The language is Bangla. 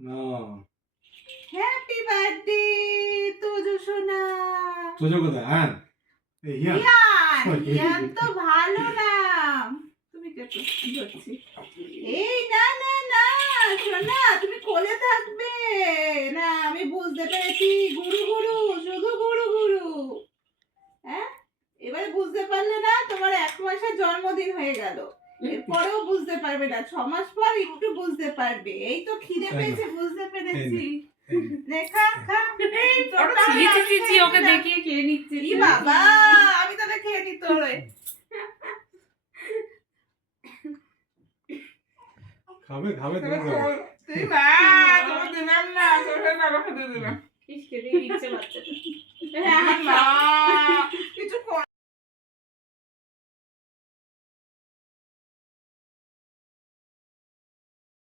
না। হ্যাপি বার্থডে তোজো সোনা তোজো কোথায়? এই ইয়ান Sorry. ইয়ান তো ভালো নাম। তুমি কে তো? ধরছি এই না না না সোনা তুমি কোলে থাকবে। না আমি বুঝতে পেরেছি। গুরু গুরু শুধু গুরু গুরু। হ্যাঁ? এবারে বুঝতে পারলে না তোমার এক মাসের জন্মদিন হয়ে গেল। এরপরেও বুঝতে পারবে না ছ মাস পর একটু বুঝতে পারবে। এই তো খিদে পেয়েছে বুঝতে পেরেছি। দেখা খা এই ছিঁড়ি আজকে চিচি ওকে দেখিয়ে খেয়ে নিচ্ছে। ই বাবা আমি তাহলে খেয়ে নিতে হবে। খাবে খাবে তুমি তুই মা তোমার দিলাম না তোর আমাকে দিয়ে দিলাম। ইস, খেতে ইচ্ছে বাচ্চাটা